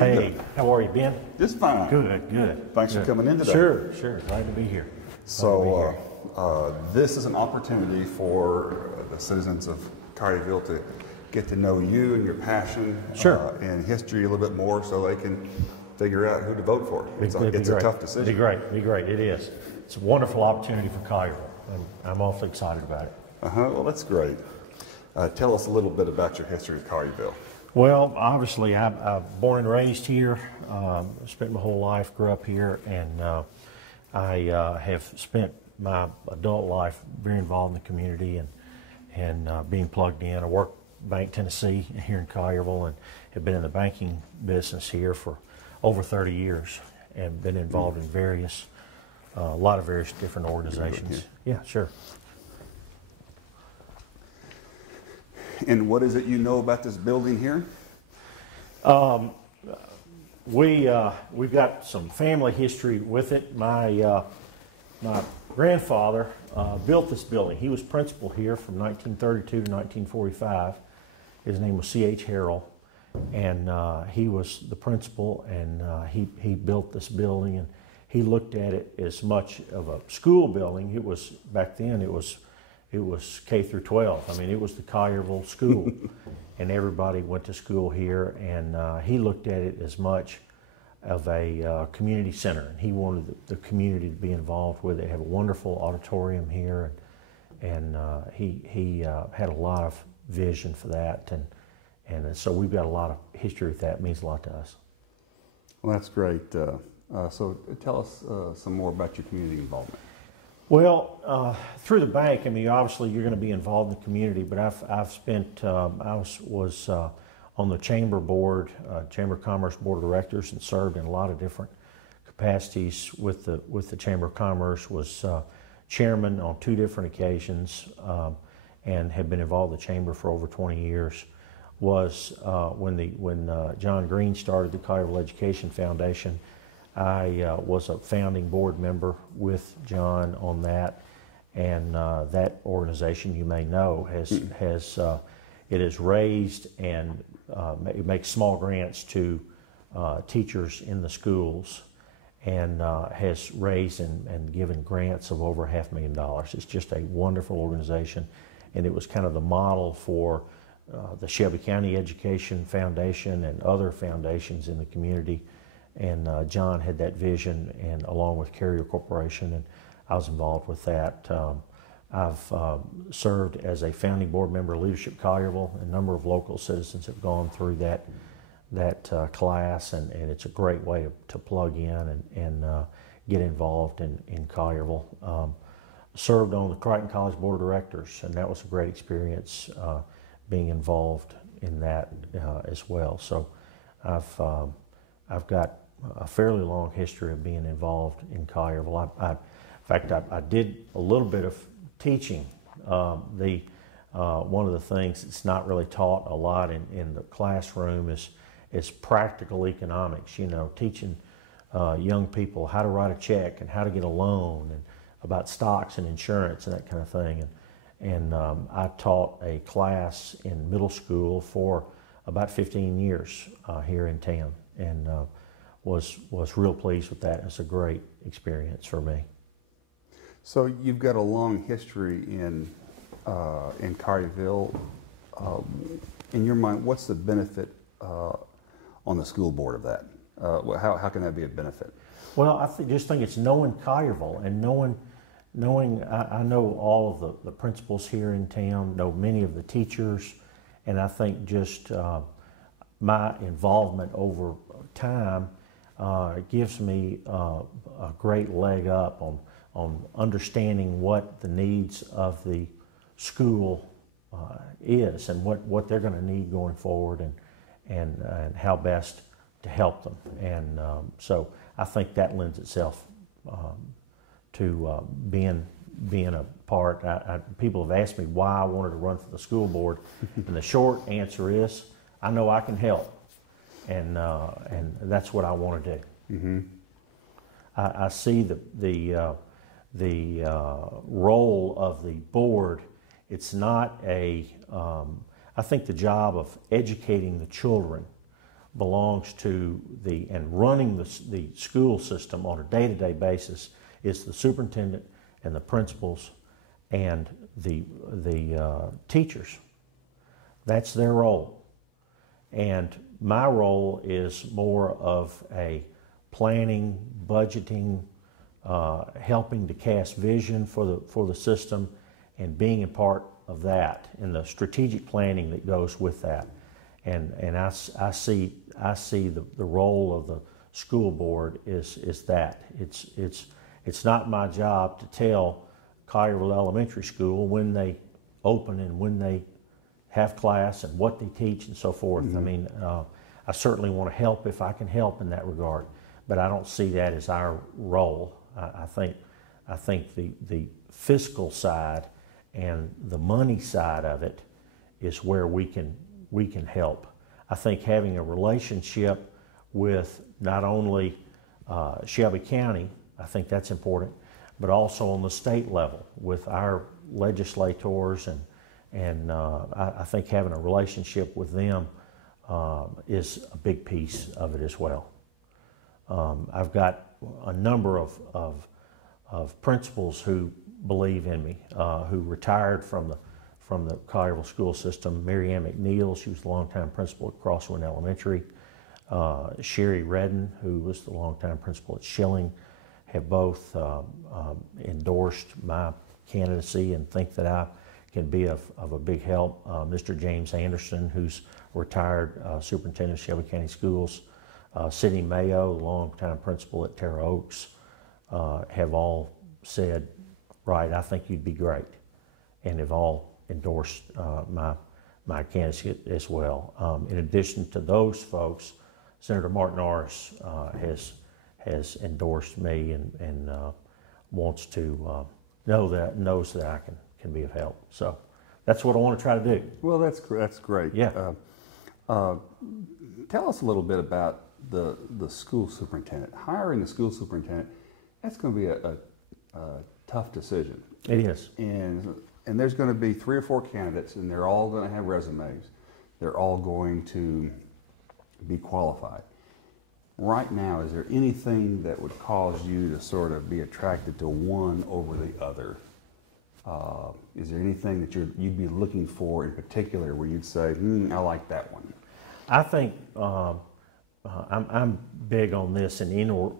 Hey, how are you, Ben? Just fine. Good. Thanks for coming in today. Sure. Glad to be here. So this is an opportunity for the citizens of Collierville to get to know you and your passion and history a little bit more so they can figure out who to vote for. It's a tough decision. Be great. It is. It's a wonderful opportunity for Collierville. I'm awfully excited about it. Well, that's great. Tell us a little bit about your history of Collierville. Well, obviously, I'm born and raised here. Spent my whole life, grew up here, and I have spent my adult life very involved in the community and being plugged in. I worked Bank Tennessee here in Collierville and have been in the banking business here for over 30 years and been involved in a lot of various different organizations. Yeah, sure. And what is it you know about this building here? We've got some family history with it. My grandfather built this building. He was principal here from 1932 to 1945. His name was C.H. Harrell, and he was the principal, and he built this building, and he looked at it as much of a school building. It was, back then, it was K through 12. I mean, it was the Collierville school, and everybody went to school here, and he looked at it as much of a community center, and he wanted the community to be involved with it. They have a wonderful auditorium here, and he had a lot of vision for that, and so we've got a lot of history with that. It means a lot to us. Well, that's great. So tell us some more about your community involvement. Well, through the bank, I mean, obviously you're going to be involved in the community, but I've spent, I was on the Chamber Board, Chamber of Commerce Board of Directors, and served in a lot of different capacities with the Chamber of Commerce, was chairman on 2 different occasions, and have been involved in the Chamber for over 20 years. Was when John Green started the Collierville Education Foundation, I was a founding board member with John on that, and that organization, you may know, has raised and it makes small grants to teachers in the schools, and has raised and given grants of over $500,000. It's just a wonderful organization, and it was kind of the model for the Shelby County Education Foundation and other foundations in the community. And John had that vision, and along with Carrier Corporation, and I was involved with that. I've served as a founding board member of Leadership Collierville. A number of local citizens have gone through that class, and it's a great way to plug in and get involved in Collierville. Served on the Crichton College Board of Directors, and that was a great experience being involved in that as well. So I've got a fairly long history of being involved in Collierville. In fact, I did a little bit of teaching. One of the things that's not really taught a lot in the classroom is practical economics. You know, teaching young people how to write a check and how to get a loan, and about stocks and insurance and that kind of thing. And I taught a class in middle school for about 15 years here in town, and was real pleased with that. It's a great experience for me. So you've got a long history in Collierville. In your mind, what's the benefit on the school board of that? How can that be a benefit? Well, I just think it's knowing Collierville and knowing I know all of the principals here in town, know many of the teachers, and I think just my involvement over time gives me a great leg up on understanding what the needs of the school is, and what they're going to need going forward, and how best to help them. And so I think that lends itself to being a part. People have asked me why I wanted to run for the school board, and the short answer is I know I can help, and that's what I want to do. Mm-hmm. I see the role of the board. It's not I think the job of educating the children belongs to and running the school system on a day-to-day basis is the superintendent and the principals and the teachers. That's their role. And my role is more of a planning, budgeting, helping to cast vision for the system, and being a part of that and the strategic planning that goes with that. And I see the role of the school board is that it's not my job to tell Collierville Elementary School when they open and when they have class and what they teach and so forth. I mean, I certainly want to help if I can help in that regard, but I don't see that as our role. I think the fiscal side and the money side of it is where we can help. I think having a relationship with not only Shelby County, I think that's important, but also on the state level with our legislators, and I think having a relationship with them is a big piece of it as well. I've got a number of principals who believe in me, who retired from the Collierville school system. Mary Ann McNeil, she was the longtime principal at Crosswind Elementary. Sherry Redden, who was the longtime principal at Schilling, have both endorsed my candidacy and think that I can be of a big help. Mr. James Anderson, who's retired superintendent of Shelby County Schools, Sidney Mayo, the longtime principal at Terra Oaks, have all said, "Right, I think you'd be great," and have all endorsed my candidacy as well. In addition to those folks, Senator Martin Orris has endorsed me and wants to knows that I can be of help. So that's what I want to try to do. Well, that's great. Yeah. Tell us a little bit about the school superintendent. Hiring the school superintendent, that's going to be a tough decision. It is. And there's going to be 3 or 4 candidates, and they're all going to have resumes. They're all going to be qualified. Right now, is there anything that would cause you to sort of be attracted to one over the other? Is there anything that you'd be looking for in particular where you'd say, I like that one? I think I'm big on this in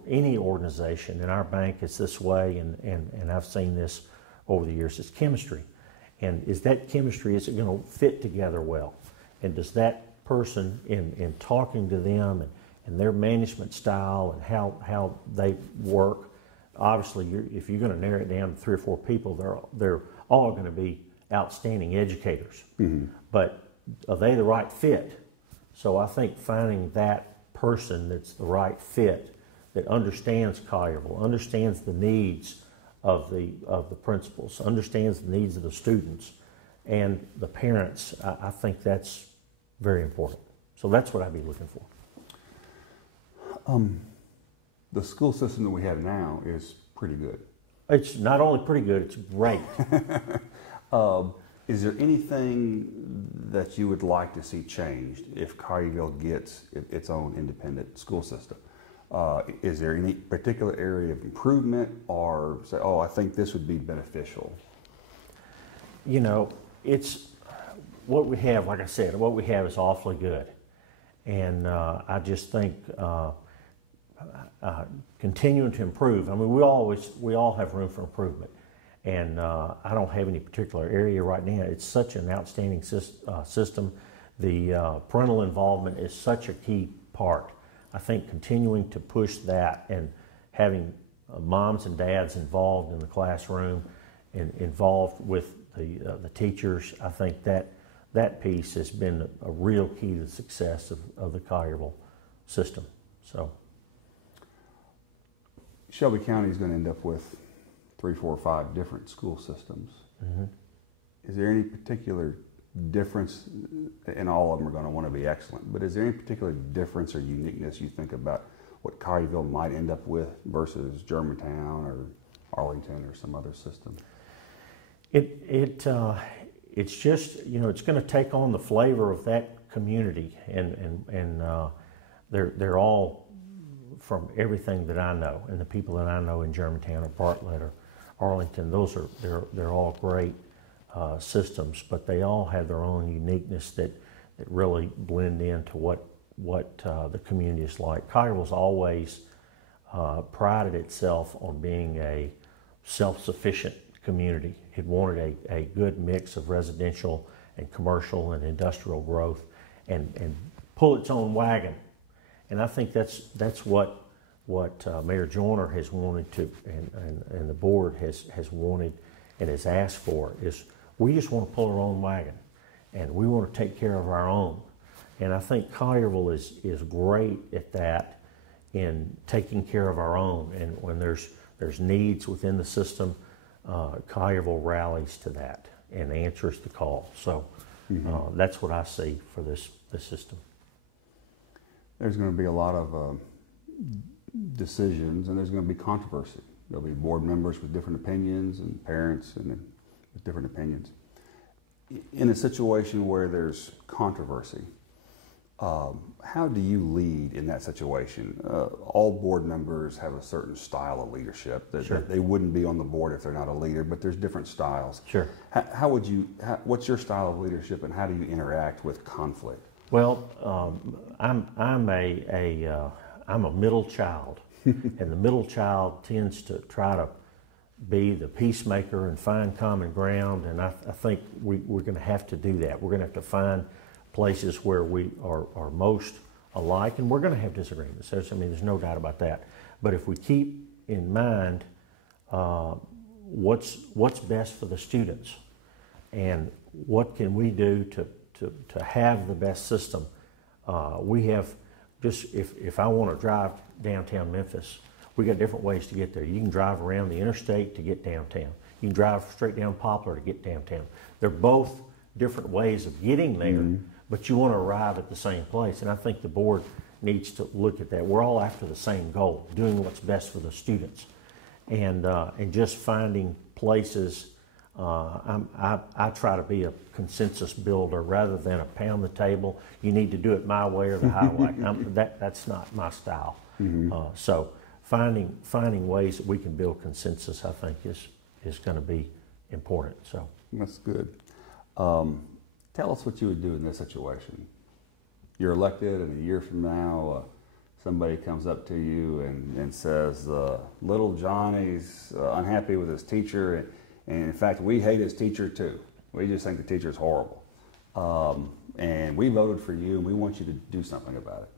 any organization. In our bank, it's this way, and I've seen this over the years. It's chemistry. And is that chemistry, is it going to fit together well? And does that person, in talking to them and their management style and how they work, obviously, if you're going to narrow it down to 3 or 4 people, they're all going to be outstanding educators. Mm-hmm. But are they the right fit? So I think finding that person that's the right fit, that understands Collierville, understands the needs of the principals, understands the needs of the students and the parents, I think that's very important. So that's what I'd be looking for. The school system that we have now is pretty good. It's not only pretty good, it's great. Is there anything that you would like to see changed if Collierville gets its own independent school system? Is there any particular area of improvement, or say, oh, I think this would be beneficial? You know, it's what we have, like I said, what we have is awfully good. And I just think continuing to improve. I mean, we all have room for improvement. And I don't have any particular area right now. It's such an outstanding system. The parental involvement is such a key part. I think continuing to push that and having moms and dads involved in the classroom and involved with the teachers, I think that piece has been a real key to the success of the Collierville system. So, Shelby County is going to end up with 3, 4, 5 different school systems. Mm-hmm. Is there any particular difference? And all of them are going to want to be excellent, but is there any particular difference or uniqueness you think about what Collierville might end up with versus Germantown or Arlington or some other system? It's just, you know, it's going to take on the flavor of that community, and they're all, from everything that I know and the people that I know in Germantown or Bartlett or Arlington, they're all great systems, but they all have their own uniqueness that really blend into what the community is like. Collierville's always prided itself on being a self-sufficient community. It wanted a good mix of residential and commercial and industrial growth, and pull its own wagon. And I think that's what Mayor Joyner has wanted to, and the board has wanted and has asked for, is we just want to pull our own wagon, and we want to take care of our own. And I think Collierville is great at that, in taking care of our own. And when there's needs within the system, Collierville rallies to that and answers the call. So that's what I see for this system. There's going to be a lot of decisions, and there's going to be controversy. There'll be board members with different opinions and parents with different opinions. In a situation where there's controversy, how do you lead in that situation? All board members have a certain style of leadership that they wouldn't be on the board if they're not a leader, but there's different styles. Sure. What's your style of leadership, and how do you interact with conflict? Well, I'm a middle child, and the middle child tends to try to be the peacemaker and find common ground, and I think we're going to have to do that. We're going to have to find places where we are most alike, and we're going to have disagreements. There's no doubt about that. But if we keep in mind what's best for the students, and what can we do to have the best system, we have just, if I want to drive downtown Memphis, we got different ways to get there. You can drive around the interstate to get downtown. You can drive straight down Poplar to get downtown. They're both different ways of getting there, but you want to arrive at the same place. And I think the board needs to look at that. We're all after the same goal, doing what's best for the students, and just finding places. I try to be a consensus builder rather than a pound the table. You need to do it my way or the highway. That's not my style. So finding ways that we can build consensus, I think, is going to be important. So that's good. Tell us what you would do in this situation. You're elected, and a year from now, somebody comes up to you and says, little Johnny's unhappy with his teacher, and in fact, we hate his teacher too. We just think the teacher's horrible. And we voted for you, and we want you to do something about it.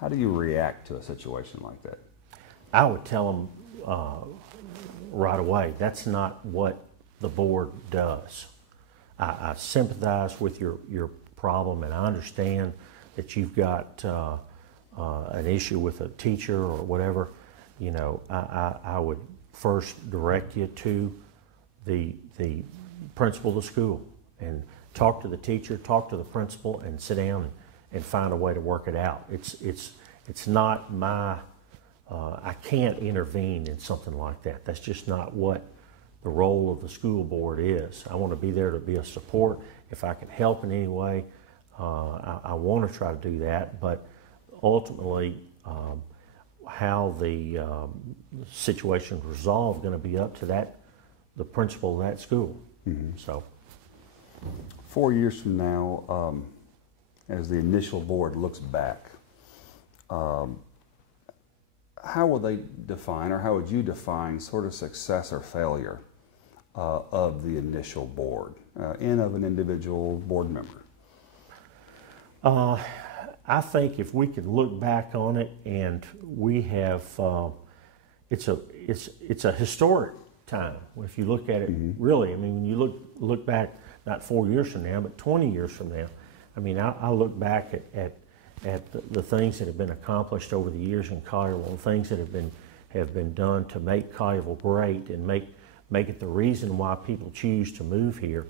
How do you react to a situation like that? I would tell them right away, that's not what the board does. I sympathize with your problem, and I understand that you've got an issue with a teacher or whatever. I would first direct you to the principal of the school and talk to the teacher, talk to the principal, and sit down and find a way to work it out. It's not my, I can't intervene in something like that. That's just not what the role of the school board is. I want to be there to be a support. If I can help in any way, I want to try to do that, but ultimately how the situation is resolved is going to be up to the principal of that school. So 4 years from now, as the initial board looks back, how will they define, or how would you define sort of success or failure of the initial board and of an individual board member? I think if we could look back on it, and we have, it's a historic time. If you look at it, really, when you look back, not 4 years from now, but 20 years from now, I look back at the things that have been accomplished over the years in Collierville, and things that have been done to make Collierville great and make it the reason why people choose to move here.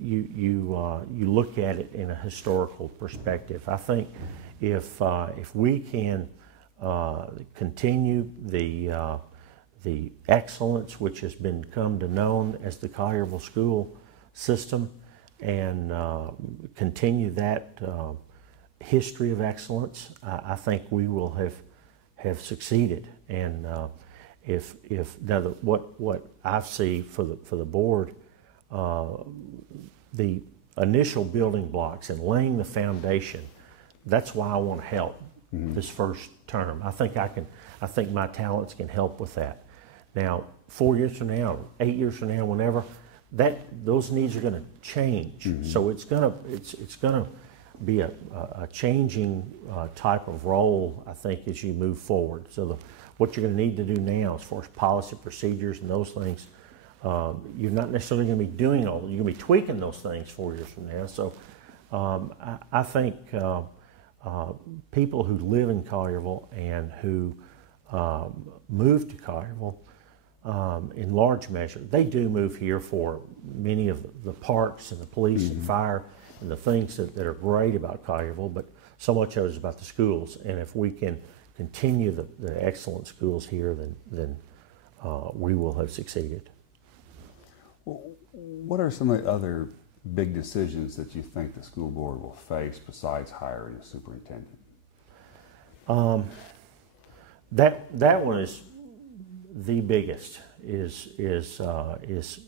You look at it in a historical perspective. I think if we can continue the excellence which has been come to known as the Collierville school system, and continue that history of excellence, I think we will have succeeded. And if now what I see for the board, the initial building blocks and laying the foundation, that's why I want to help this first term. I think my talents can help with that. Now, 4 years from now, 8 years from now, whenever, those needs are going to change. So it's gonna be a changing type of role, I think, as you move forward. So what you're going to need to do now, as far as policy, procedures, and those things, you're not necessarily going to be doing all. You're going to be tweaking those things 4 years from now. So I think people who live in Collierville and who move to Collierville, in large measure, they do move here for many of the parks and the police and fire and the things that are great about Collierville, but so much of it is about the schools. And if we can continue the excellent schools here, then we will have succeeded. Well, what are some of the other big decisions that you think the school board will face besides hiring a superintendent? That one is the biggest, is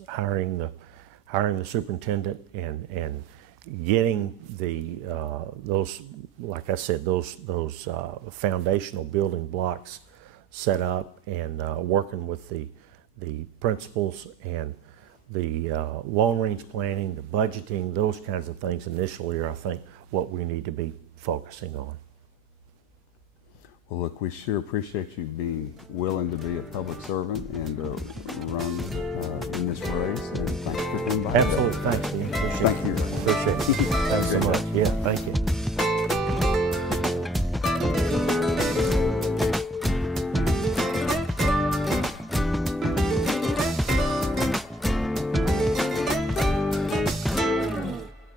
hiring the superintendent and getting those, like I said, those foundational building blocks set up, and working with the principals and the long-range planning, the budgeting, those kinds of things initially are, I think, what we need to be focusing on. Well, look, we sure appreciate you being willing to be a public servant and run in this race. And thanks for coming by. Absolutely. Thanks, Dean. Thank you. Appreciate it. Thanks so much. Yeah, thank you.